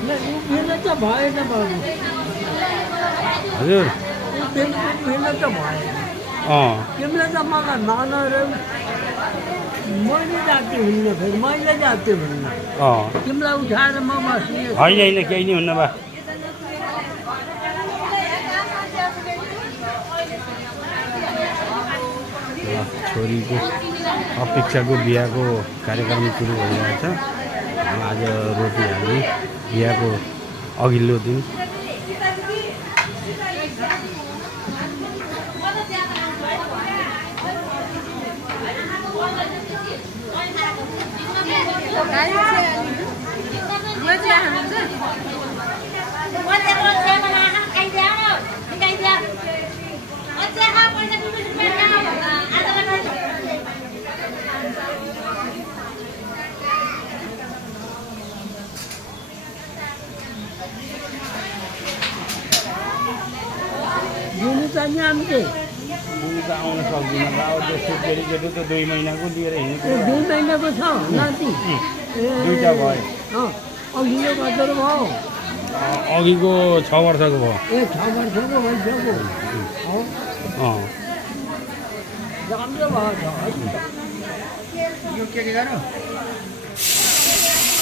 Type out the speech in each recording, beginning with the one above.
भिन्न त भएन बाबु हजुर भिन्न त भएन तिमीले त मलाई ननर्यो मैले जाति हुन्न फेरि मैले जाति हुन्न तिमीलाई उठाएर म बस्ने होइन केही नै हुन्न बा छोरीको अपेक्षाको बिहाको कार्यक्रम सुरु भइरहेछ आज रोटी हाल्ने बिहाको अघिल्लो दिन आउन सक्दिनँ अब त्यसको केटीकेटी त 2 महिनाको लिएर हिँडेको 2 महिनाको छ नाति दुईटा भयो अघिल्लो कत्रो भयो अघिको 6 वर्षको भयो 6 वर्षको भइसक्यो राम्रो भयो यो के गर्नु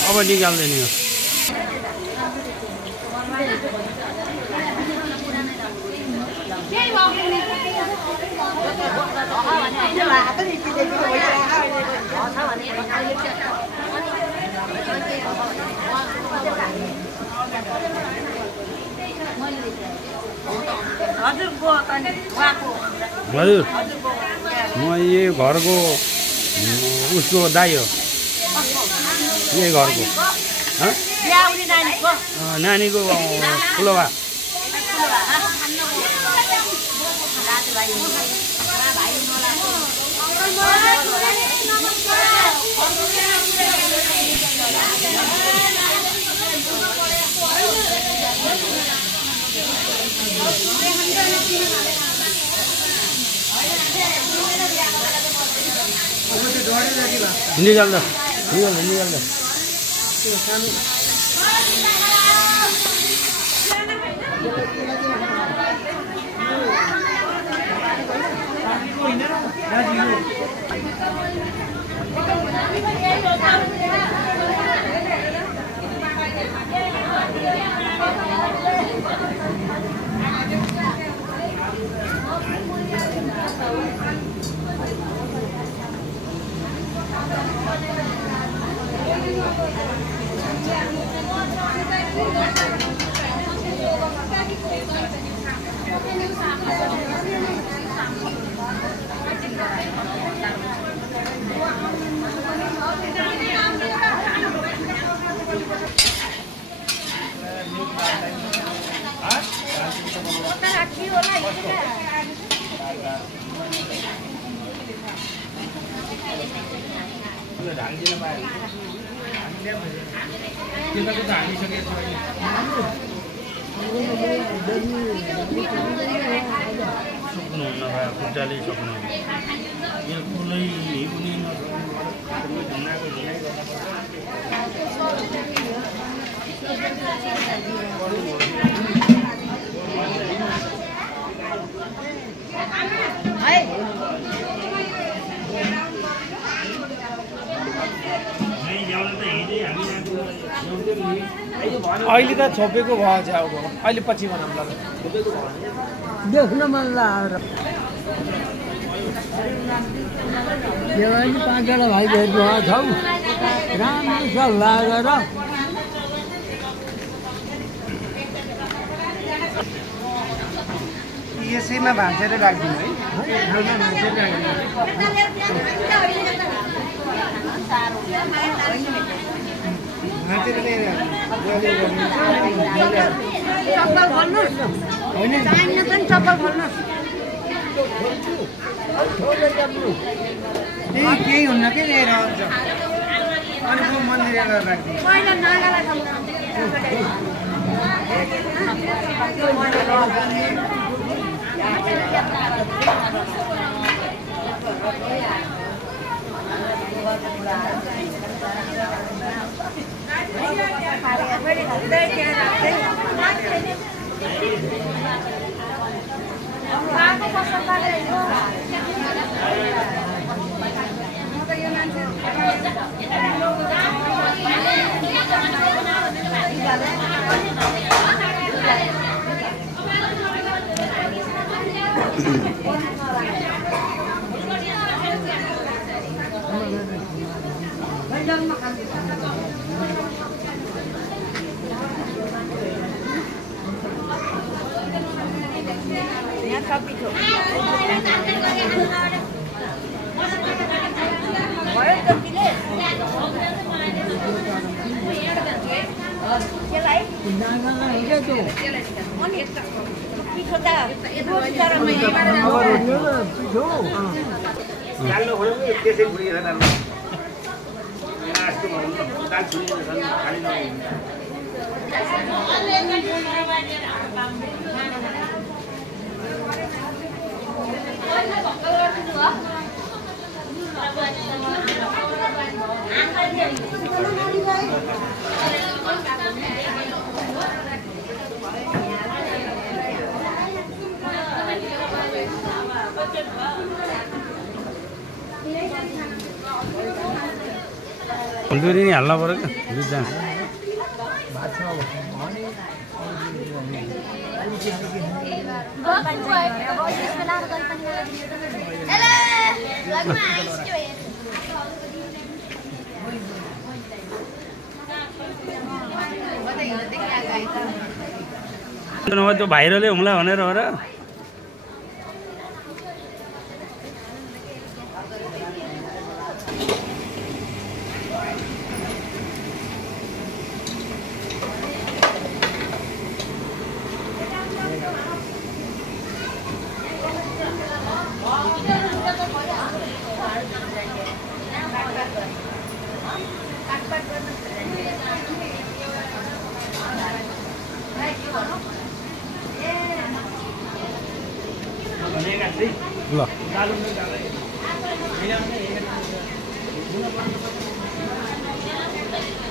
अब निकाल्दैन यो हजुर म यो घरको उसको दाइ हो यही घरको नानीको ठुलो भा निकाल्दा अहिले त छोपेको भयो छ्याउको अहिले पछि बनाउँला देख्न मन लाग्यो देवाली 5 जना भाइ भेट्नु छौ राम्रो सल्लाह गर यसैमा भाँचेर राख्दिनु है केही हुन्न के लिएर आउँछ अनि को मन्दिर राखिदिनु तन्दुरी नि हाल्नु पर्यो क्या दुईजना त्यो भाइरलले हुँला भनेर हो र ल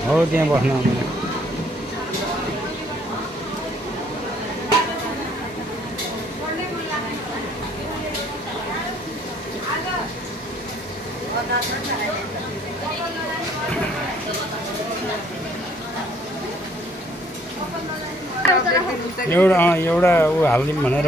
हो त्यहाँ बस्न एउटा ऊ हालिदिउँ भनेर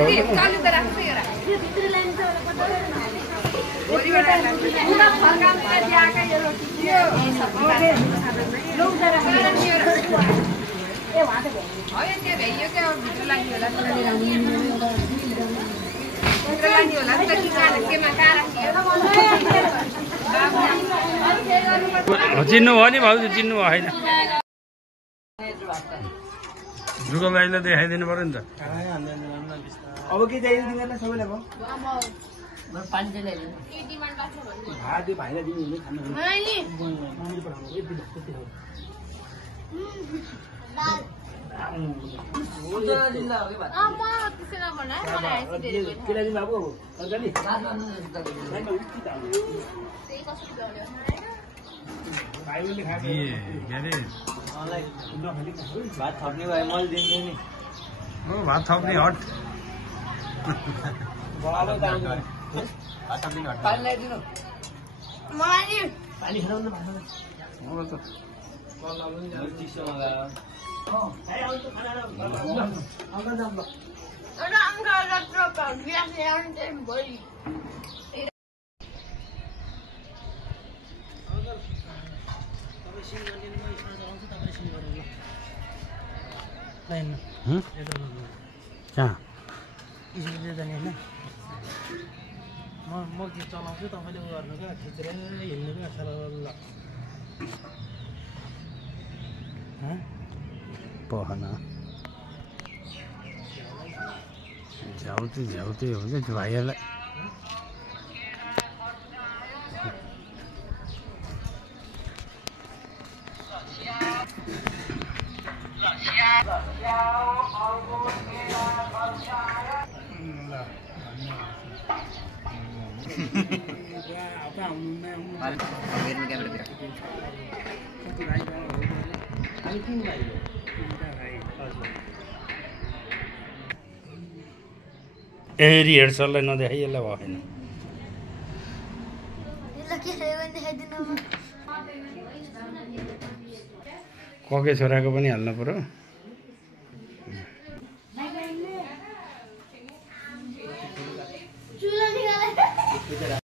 चिन्नु भयो नि भाउजू चिन्नु भएन जुगल दाइलाई देखाइदिनु पर्यो नि त अब के चाहियो तिमीहरूलाई सबैलाई भयो भाइलाई दिनु भात थप्ने भयो मैले दिन्छु नि भात थप्ने हट पानी ल्याइदिनु पानी खेलाउनु कहाँ इसरी जाने होइन म के चलाउँछु तपाईँले उ गर्नु क्या खिचेर हिँड्नु क्या सरल पहन झ्याउते झ्याउते हुन्छ त्यो भाइहरूलाई हामी 3 भाइ हो। हेरी हेर्छलाई नदेखाइ यसलाई भएन कके छोराको पनि हाल्नु पर्यो पूजा